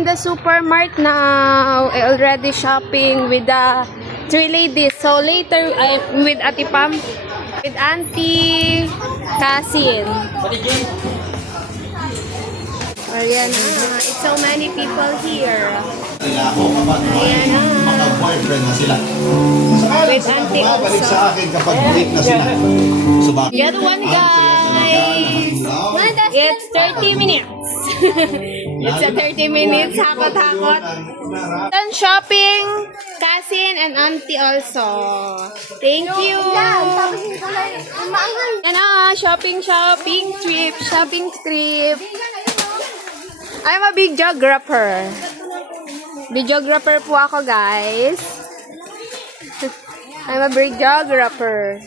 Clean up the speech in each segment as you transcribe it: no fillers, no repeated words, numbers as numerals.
on the supermarket now. I already shopping with the three ladies. So later I'm with Ate Pam, with Auntie Cassin. Ayan na. It's so many people here. Ayan na. Boyfriend na sila. With Auntie Bumabalik also. sa akin kapag break na sila. Get one, guys. It's 30 minutes. It's a 30 minutes. Hakot-hakot. Done shopping. Cousin and auntie also. Thank you. Yan na. Shopping trip. I'm a videographer. Videographer po ako, guys. I'm a videographer.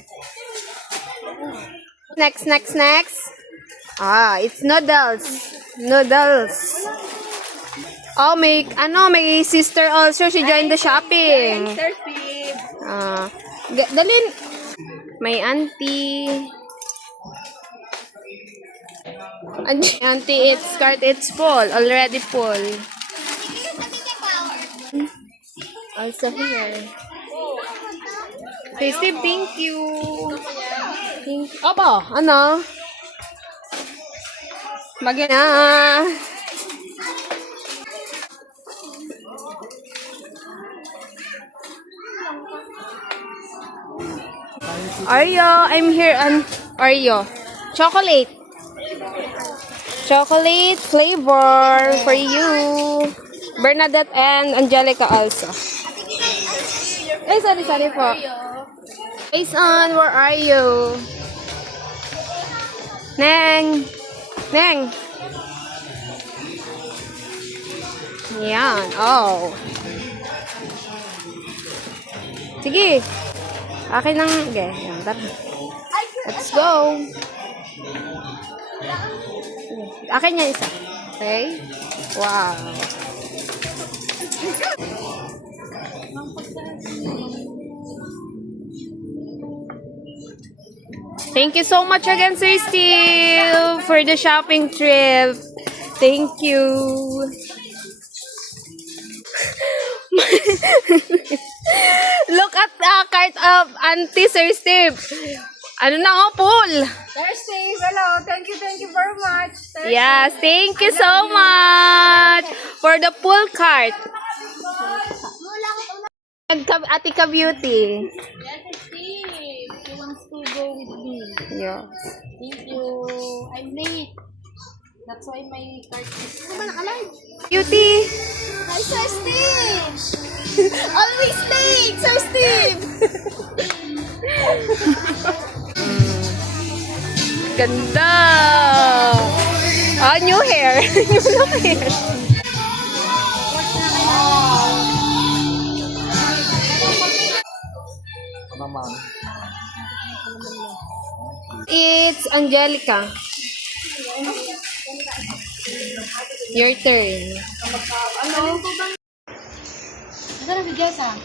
Next. Ah, it's noodles. Oh, may sister also. She joined the shopping. Ah, dalin. May auntie. Auntie, it's cart. It's full. Already full. Also here. Okay, Steve, thank you. Opo, ano? Magana. Oreo, I'm here on Oreo. Chocolate flavor for you. Bernadette and Angelica also. Ay, sorry po. Jason, where are you? Neng. Yan. Oh. Sige. Akin lang. Okay. Yan. Let's go. Akin yan isa. Okay? Wow. Thank you so much again, Sir Steve, for the shopping trip. Thank you. Look at the cart of Auntie Sir Steve. Ano na nga, pool? Sir Steve, hello. Thank you very much. Yes, thank you so much for the pool cart. And Ate Ka Beauty. Yes, Steve. He wants to go with me. Yes. Thank you. I'm late. That's why my cart is... Ano ba nakalive? Beauty. Hi, Sir Steve! Always late, Sir Steve! Ganda. Oh, new hair. New look hair. It's Angelica. Your turn. Ano na si Jessa?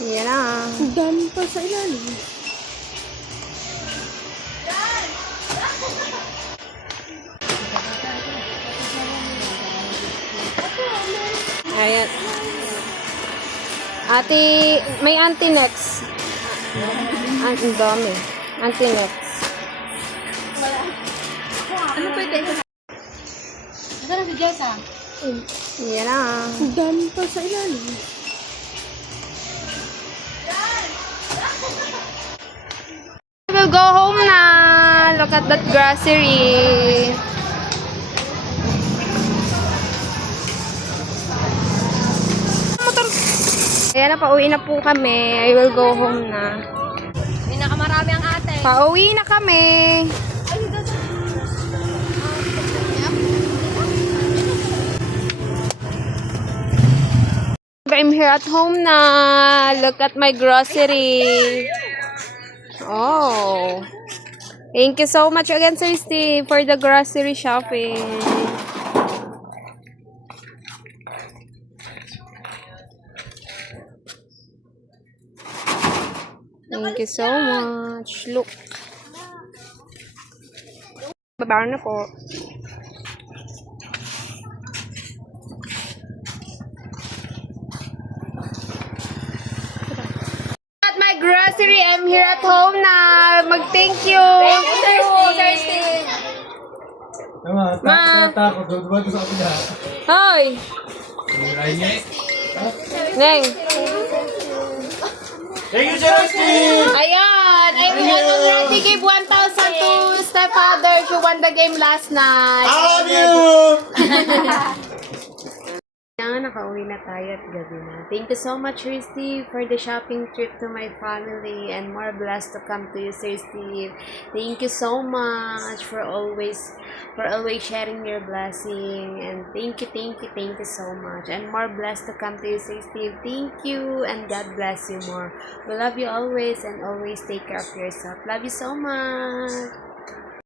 Yan na. Dami pa sa ilalim. Ayan. Ate, may auntie next. Ang dami. Auntie next. Ano pwede? Ano na si Jessa? Yan na. Dami pa sa ilalim. We'll go home na. Look at that grocery. Ayan na, pauwi na po kami. I will go home na. Pinakamarami ang ate. Pauwi na kami. I'm here at home na. Look at my grocery. Oh. Thank you so much again, Sir Steve, for the grocery shopping. Thank you so much. Look. Babaw na po. anniversary. I'm here at home na. Mag-thank you. Sir Steve. Ma. Takot, doon sa kapila. Hoy. Neng. Thank you, Sir Steve! Ayan. I already gave 1,000 to stepfather. She won the game last night. I love you! Nakauwi na tayo at gabi na. Thank you so much, Sir Steve, for the shopping trip to my family and more blessed to come to you, Sir Steve. Thank you so much for always sharing your blessing, and thank you so much, and more blessed to come to you, Sir Steve. Thank you, and God bless you more. We love you always, and always take care of yourself. Love you so much.